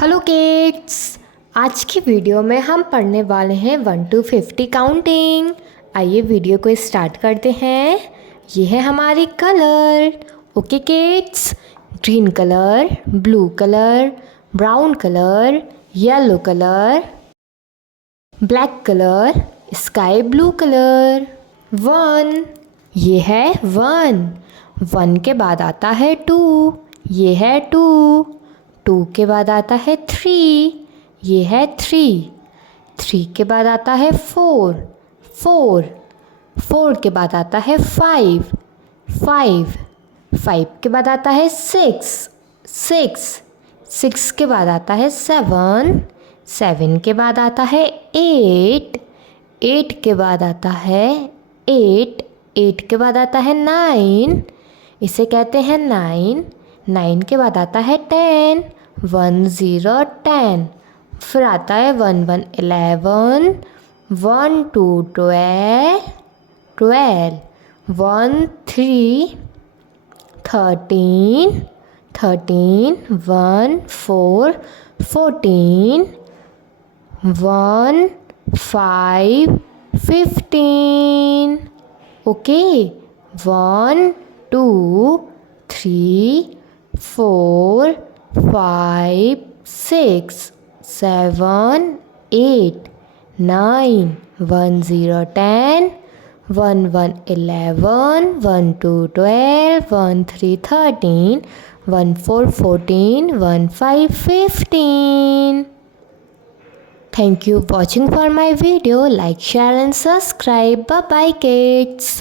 Hello kids. आज की video में हम पढ़ने वाले हैं 1 to 50 काउंटिंग। आइए वीडियो को स्टार्ट करते हैं। ये है हमारी colour. Okay kids, green colour, blue colour, brown colour, yellow colour, black colour, sky blue colour. 1, ये है 1। 1 के बाद आता है 2, ये है 2। 2 के बाद आता है 3, ये है 3। 3 के बाद आता है 4, 4। 4 के बाद आता है 5, 5। 5 के बाद आता है 6, 6। 6 के बाद आता है 7, 7 के बाद आता है 8, 8 के बाद आता है 8, 8 के बाद आता है 9, इसे कहते हैं 9। 9 के बाद आता है 10, 1 0 10। फिर आता है 1 1 11, 1 2 12, 12, 1 3 13, 13, 1 4 14, 1 5 15। Okay, 1 2 3 4 5 6 7 8 9, 1 0 10, 1 1 11, 1 2 12, 1 3 13, 1 4 14, 1 5 15. Thank you watching for my video. Like, share and subscribe. Bye bye kids.